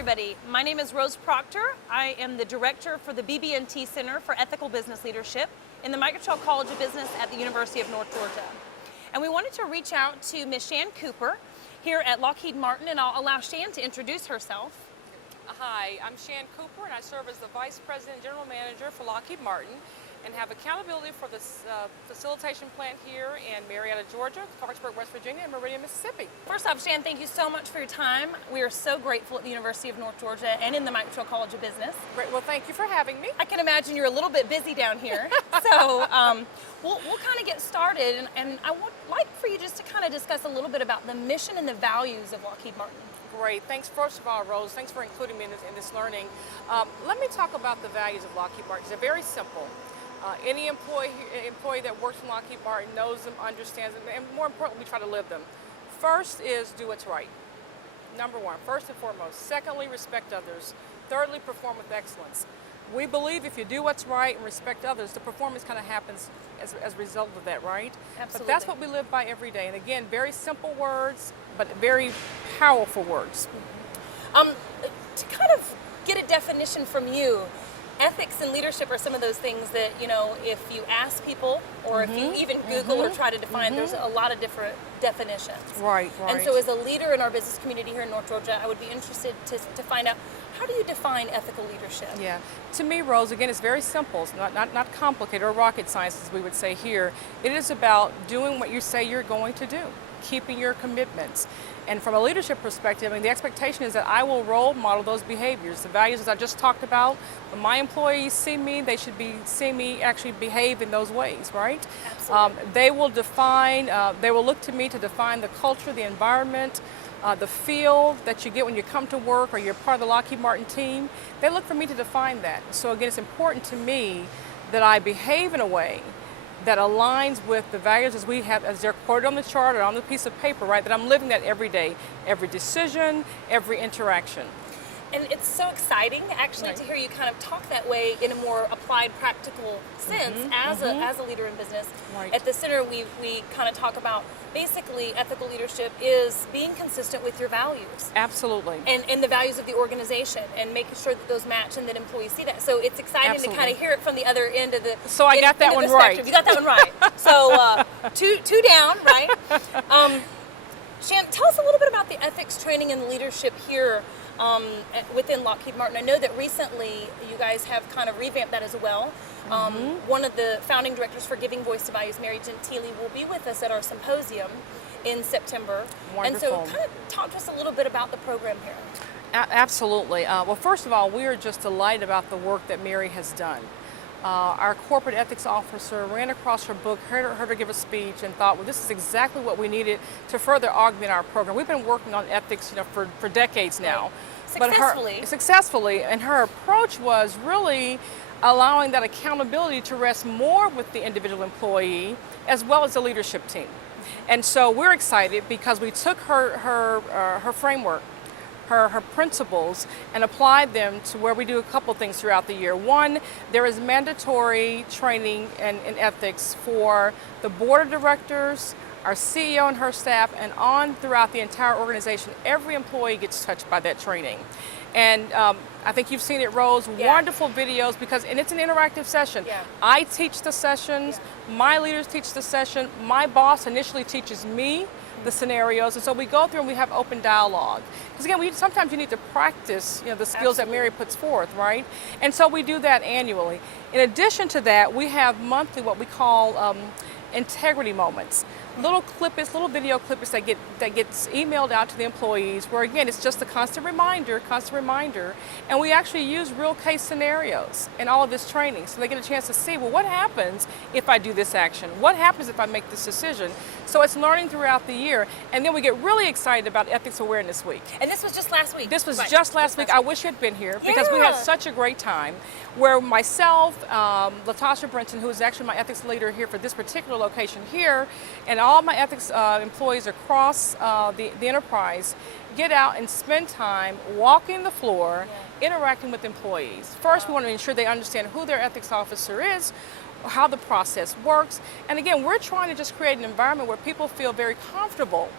everybody. My name is Rose Procter. I am the director for the BB&T Center for Ethical Business Leadership in the Cottrell College of Business at the University of North Georgia. And we wanted to reach out to Ms. Shan Cooper here at Lockheed Martin, and I'll allow Shan to introduce herself. Hi, I'm Shan Cooper, and I serve as the Vice President and General Manager for Lockheed Martin, and have accountability for the facilitation plant here in Marietta, Georgia, Clarksburg, West Virginia, and Meridian, Mississippi. First off, Shan, thank you so much for your time. We are so grateful at the University of North Georgia and in the Cottrell College of Business. Great. Well, thank you for having me. I can imagine you're a little bit busy down here. So we'll kind of get started, and I would like for you just to kind of discuss a little bit about the mission and the values of Lockheed Martin. Great. Thanks, first of all, Rose. Thanks for including me in this learning. Let me talk about the values of Lockheed Martin. They're very simple. Any employee that works in Lockheed Martin knows them, understands them, and more importantly, we try to live them. First is do what's right. Number one, first and foremost. Secondly, respect others. Thirdly, perform with excellence. We believe if you do what's right and respect others, the performance kind of happens as a result of that, right? Absolutely. But that's what we live by every day. And again, very simple words, but very powerful words. To kind of get a definition from you, ethics and leadership are some of those things that, you know, if you ask people or if you even Google or try to define, there's a lot of different definitions. Right. And so as a leader in our business community here in North Georgia, I would be interested to find out, how do you define ethical leadership? Yeah. To me, Rose, again, it's very simple. It's not complicated or rocket science, as we would say here. It is about doing what you say you're going to do, keeping your commitments. And from a leadership perspective, I mean, the expectation is that I will role model those behaviors. The values that I just talked about, when my employees see me, they should be seeing me actually behave in those ways, right? Absolutely. They will define, they will look to me to define the culture, the environment, the feel that you get when you come to work or you're part of the Lockheed Martin team. They look for me to define that. So again, it's important to me that I behave in a way that aligns with the values as we have, as they're quoted on the chart or on the piece of paper, right? That I'm living that every day, every decision, every interaction. And it's so exciting, actually, to hear you kind of talk that way in a more applied, practical sense as a leader in business. Right. At the center, we kind of talk about basically ethical leadership is being consistent with your values. Absolutely. And the values of the organization, and making sure that those match and that employees see that. So it's exciting to kind of hear it from the other end of the So I got that one right. You got that one right. So two down, right? Shan, tell us a little bit about the ethics training and leadership here within Lockheed Martin. I know that recently you guys have kind of revamped that as well. One of the founding directors for Giving Voice to Values, Mary Gentili, will be with us at our symposium in September. Wonderful. And so kind of talk to us a little bit about the program here. Absolutely. Well, first of all, we are just delighted about the work that Mary has done. Our corporate ethics officer ran across her book, heard her give a speech, and thought, well, this is exactly what we needed to further augment our program. We've been working on ethics, for decades now. Successfully. Successfully, and her approach was really allowing that accountability to rest more with the individual employee as well as the leadership team. And so we're excited because we took her framework, her principles, and applied them to where we do a couple things throughout the year. One, there is mandatory training in ethics for the board of directors, our CEO and her staff, and on throughout the entire organization. Every employee gets touched by that training. And I think you've seen it, Rose, wonderful videos, and it's an interactive session. Yeah. I teach the sessions, my leaders teach the session, my boss initially teaches me the scenarios, and so we go through and we have open dialogue. Because again, sometimes you need to practice, the skills that Mary puts forth, right? And so we do that annually. In addition to that, we have monthly what we call integrity moments. Little video clippets that gets emailed out to the employees, where again, it's just a constant reminder, and we actually use real case scenarios in all of this training, so they get a chance to see, well, what happens if I do this action? What happens if I make this decision? So it's learning throughout the year, and then we get really excited about Ethics Awareness Week. And this was just last week. This was just last week. I wish you had been here because we had such a great time, where myself, Latasha Brenton, who is actually my ethics leader here for this particular location here, and all my ethics employees across the enterprise get out and spend time walking the floor, interacting with employees. First, we want to ensure they understand who their ethics officer is, how the process works. And again, we're trying to just create an environment where people feel very comfortable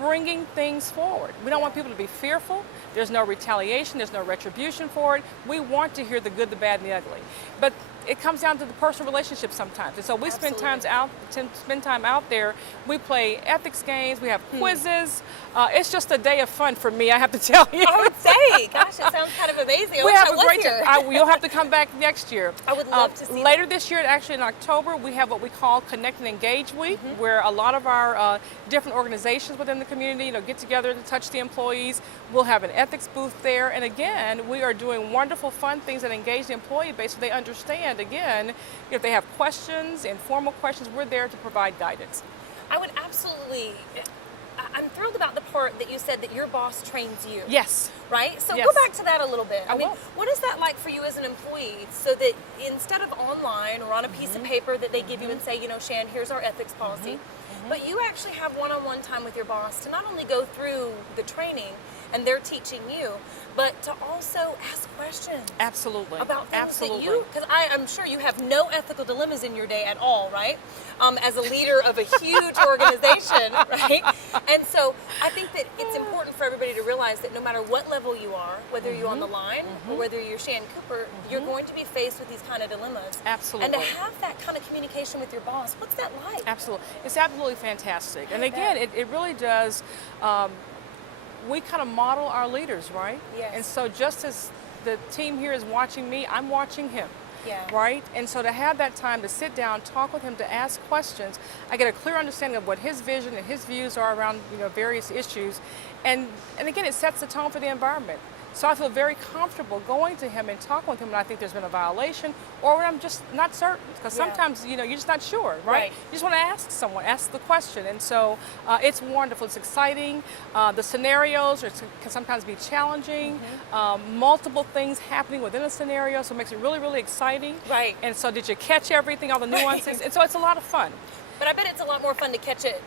bringing things forward. We don't want people to be fearful. There's no retaliation, there's no retribution for it. We want to hear the good, the bad, and the ugly. But it comes down to the personal relationship sometimes. And so we spend time out there. We play ethics games, we have quizzes. It's just a day of fun for me, I have to tell you. I would say, gosh, it sounds kind of amazing. We have a great time. You'll have to come back next year. I would love to see later this year, actually in October, we have what we call Connect and Engage Week, where a lot of our different organizations within the community, get together to touch the employees. We'll have an ethics booth there, and again, we are doing wonderful, fun things that engage the employee base so they understand. Again, if they have questions, informal questions, we're there to provide guidance. I would absolutely. I'm thrilled about the part that you said that your boss trains you. Yes. Right? So Yes. go back to that a little bit. I mean, will. what is that like for you as an employee so that instead of online or on a piece of paper that they give you and say, Shan, here's our ethics policy, but you actually have one-on-one time with your boss to not only go through the training and they're teaching you, but to also ask questions. Absolutely. About things Absolutely. that you, because I'm sure you have no ethical dilemmas in your day at all, right? As a leader of a huge organization, right? And so I think that it's important for everybody to realize that no matter what level you are, whether you're on the line or whether you're Shan Cooper, you're going to be faced with these kind of dilemmas. Absolutely. And to have that kind of communication with your boss, what's that like? Absolutely. It's absolutely fantastic. And again, it really does, we kind of model our leaders, right? Yes. And so just as the team here is watching me, I'm watching him. Yeah. Right? And so to have that time to sit down, talk with him, to ask questions, I get a clear understanding of what his vision and his views are around various issues. And again, it sets the tone for the environment. So I feel very comfortable going to him and talking with him when I think there's been a violation or when I'm just not certain. Because sometimes, you're just not sure, right? You just want to ask someone, ask the question. And so it's wonderful. It's exciting. The scenarios can sometimes be challenging. Multiple things happening within a scenario, so it makes it really, really exciting. Right. And so did you catch everything, all the nuances? And so it's a lot of fun. But I bet it's a lot more fun to catch it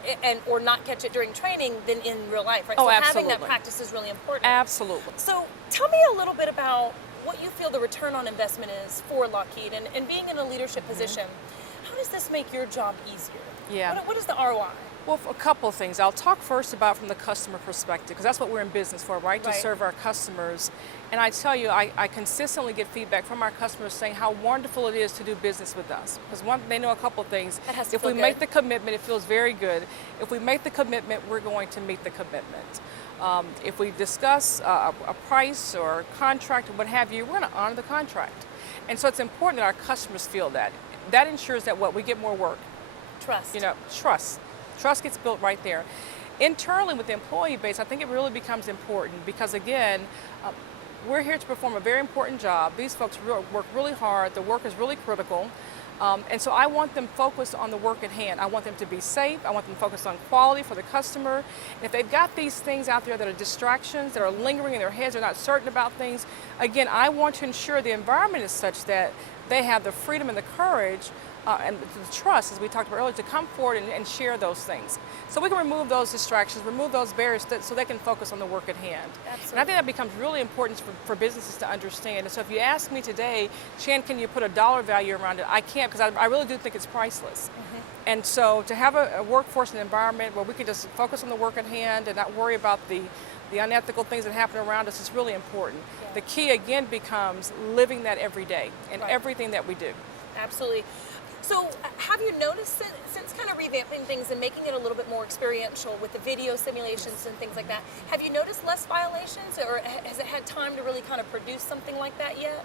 or not catch it during training than in real life, right? Oh, so absolutely. having that practice is really important. Absolutely. So tell me a little bit about what you feel the return on investment is for Lockheed and being in a leadership position. How does this make your job easier? Yeah. What is the ROI? Well, a couple of things. I'll talk first about from the customer perspective, because that's what we're in business for, right? To serve our customers. And I tell you, I consistently get feedback from our customers saying how wonderful it is to do business with us. Because they know a couple of things. That has to if feel we good. make the commitment, it feels very good. If we make the commitment, we're going to meet the commitment. If we discuss a price or a contract or what have you, we're going to honor the contract. And so it's important that our customers feel that. That ensures that we get more work. Trust. Trust. Trust gets built right there. Internally with the employee base, I think it really becomes important because, again, we're here to perform a very important job. These folks work really hard. The work is really critical. And so I want them focused on the work at hand. I want them to be safe. I want them focused on quality for the customer. And if they've got these things out there that are distractions, that are lingering in their heads, they're not certain about things, again, I want to ensure the environment is such that they have the freedom and the courage and the trust, as we talked about earlier, to come forward and share those things. So we can remove those distractions, remove those barriers so they can focus on the work at hand. Absolutely. And I think that becomes really important for businesses to understand. And so if you ask me today, Shan, can you put a dollar value around it? I can't, because I really do think it's priceless. And so to have a workforce and environment where we can just focus on the work at hand and not worry about the unethical things that happen around us is really important. Yeah. The key, again, becomes living that every day in everything that we do. Absolutely. So have you noticed since kind of revamping things and making it a little bit more experiential with the video simulations and things like that, have you noticed less violations, or has it had time to really kind of produce something like that yet?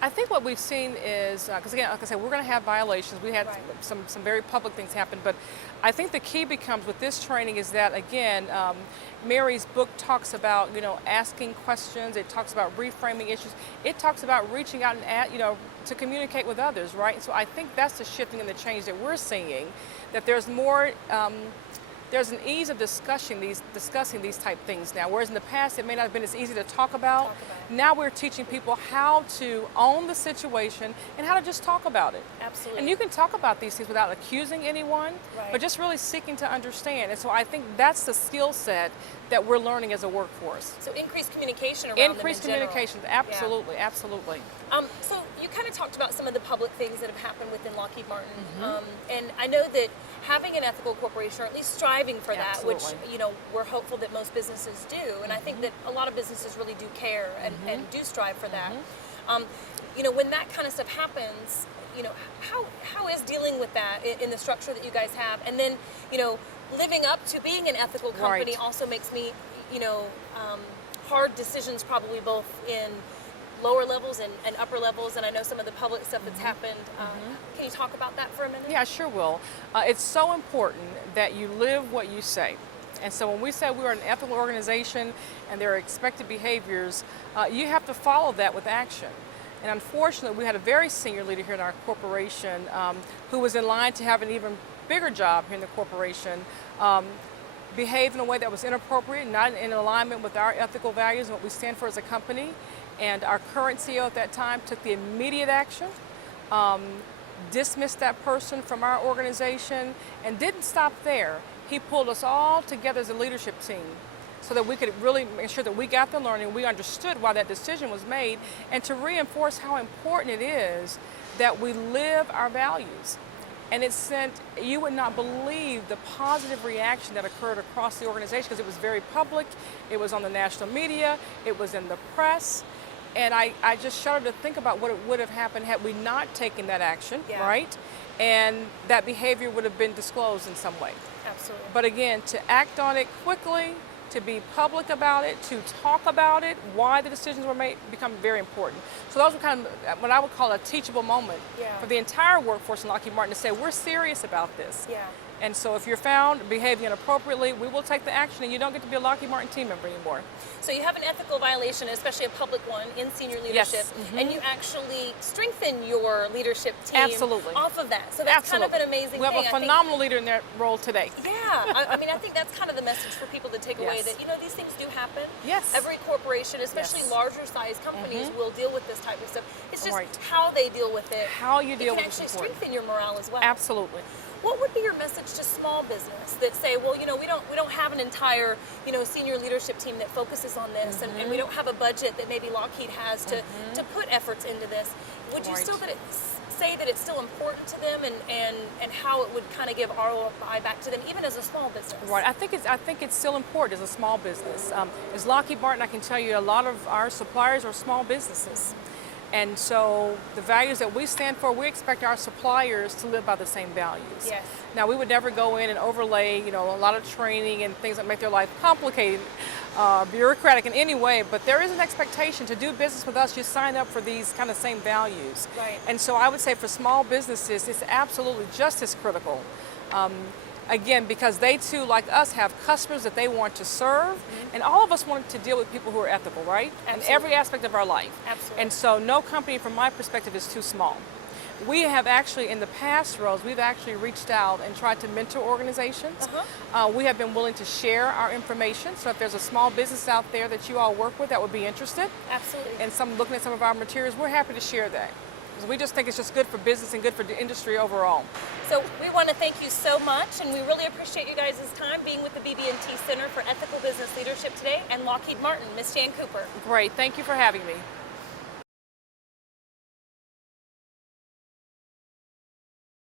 I think what we've seen is, because again, like I said, we're going to have violations. We had some very public things happen, but I think the key becomes with this training is that, again, Mary's book talks about, asking questions. It talks about reframing issues. It talks about reaching out and, to communicate with others, right? So I think that's the shifting and the change that we're seeing, that there's more, there's an ease of discussing these type things now, whereas in the past it may not have been as easy to talk about. Now we're teaching people how to own the situation and how to just talk about it. Absolutely. And you can talk about these things without accusing anyone, but just really seeking to understand. And so I think that's the skill set that we're learning as a workforce. So increased communication around Increased them in general. communication, absolutely, absolutely. So you kind of talked about some of the public things that have happened within Lockheed Martin, and I know that having an ethical corporation, or at least striving striving for that, which Absolutely. we're hopeful that most businesses do, and I think that a lot of businesses really do care and do strive for that. When that kind of stuff happens, how is dealing with that in the structure that you guys have, and then living up to being an ethical company Right. also makes me hard decisions, probably both in lower levels and upper levels, and I know some of the public stuff that's happened. Can you talk about that for a minute? Yeah, I sure will. It's so important that you live what you say. And so when we say we're an ethical organization and there are expected behaviors, you have to follow that with action. And unfortunately, we had a very senior leader here in our corporation who was in line to have an even bigger job here in the corporation, behaved in a way that was inappropriate, not in alignment with our ethical values and what we stand for as a company. And our current CEO at that time took the immediate action, dismissed that person from our organization, and didn't stop there. He pulled us all together as a leadership team so that we could really make sure that we got the learning, we understood why that decision was made, and to reinforce how important it is that we live our values. And it sent, you would not believe the positive reaction that occurred across the organization, because it was very public, it was on the national media, it was in the press. And I just shudder to think about what it would have happened had we not taken that action, right? And that behavior would have been disclosed in some way. Absolutely. But again, to act on it quickly, to be public about it, to talk about it, why the decisions were made, become very important. So those were kind of what I would call a teachable moment for the entire workforce in Lockheed Martin to say, we're serious about this. Yeah. And so if you're found behaving inappropriately, we will take the action, and you don't get to be a Lockheed Martin team member anymore. So you have an ethical violation, especially a public one, in senior leadership, and you actually strengthen your leadership team off of that. So that's kind of an amazing thing. We have a phenomenal leader in that role today. Yeah, I mean, I think that's kind of the message for people to take away, that these things do happen. Yes. Every corporation, especially larger size companies, will deal with this type of stuff. It's just how they deal with it. How you deal with it can actually strengthen your morale as well. Absolutely. What would be your message to small business that say, well, we don't have an entire, senior leadership team that focuses on this, and we don't have a budget that maybe Lockheed has to put efforts into this. Would you still say that it's still important to them, and how it would kind of give ROI back to them, even as a small business? Right. I think it's still important as a small business. As Lockheed Martin, I can tell you a lot of our suppliers are small businesses. And so the values that we stand for, we expect our suppliers to live by the same values. Yes. Now, we would never go in and overlay, a lot of training and things that make their life complicated, bureaucratic in any way, but there is an expectation to do business with us. You sign up for these kind of same values. Right. And so I would say for small businesses, it's absolutely just as critical. Again, because they too, like us, have customers that they want to serve, and all of us want to deal with people who are ethical, right? Absolutely. In every aspect of our life. Absolutely. And so no company, from my perspective, is too small. We have actually, in the past roles, we've actually reached out and tried to mentor organizations. We have been willing to share our information, so if there's a small business out there that you all work with that would be interested, Absolutely. and looking at some of our materials, we're happy to share that. Because we just think it's just good for business and good for the industry overall. So we want to thank you so much, and we really appreciate you guys' time being with the BB&T Center for Ethical Business Leadership today, and Lockheed Martin. Ms. Shan Cooper. Great. Thank you for having me.